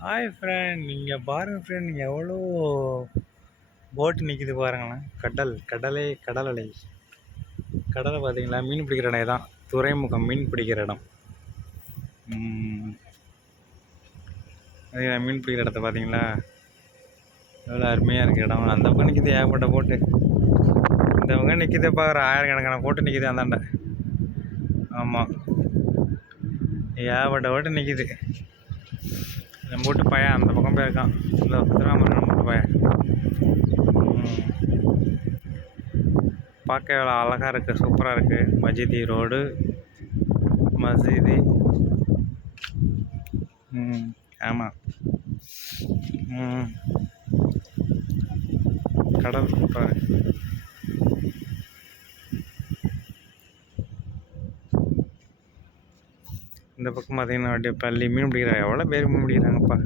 Hi friend நீங்கள் பாருங்கள் friend எவ்வளோ போட்டு நிற்கிது பாருங்களேன். கடல் கடலே கடல் அலை. கடலை பார்த்தீங்களா? மீன் பிடிக்கிற இடம் தான் துறைமுகம் மீன் பிடிக்கிற இடம். ம். மீன் பிடிக்கிற இடத்த பார்த்தீங்களா? எவ்வளோ அருமையாக இருக்குது இடம். அந்த பக்கம் நிற்கிது ஏகப்பட்ட போட்டு இந்த பக்கம் நிற்கிது பார்க்குற ஆயிரக்கணக்கான போட்டு நிற்கிது அந்தாண்ட ஆமாம் ஏகப்பட்ட போட்டு நிற்கிது நம்ம வீட்டு பையன் அந்த பக்கம் போயிருக்கான் இந்த திருவாமூர் நம்ம வீட்டு பையன். பார்க்க எவ்வளோ அழகாக இருக்குது சூப்பராக இருக்குது மஜிதி ரோடு மசீதி ம் ஆமாம் ம். கடல் சூப்பராக இருக்குது இந்த பக்கம் பார்த்தீங்கன்னா அப்படியே பள்ளி மீன் பிடிக்கிறாங்க எவ்வளோ பேர் மீன் பிடிக்கிறாங்கப்பா.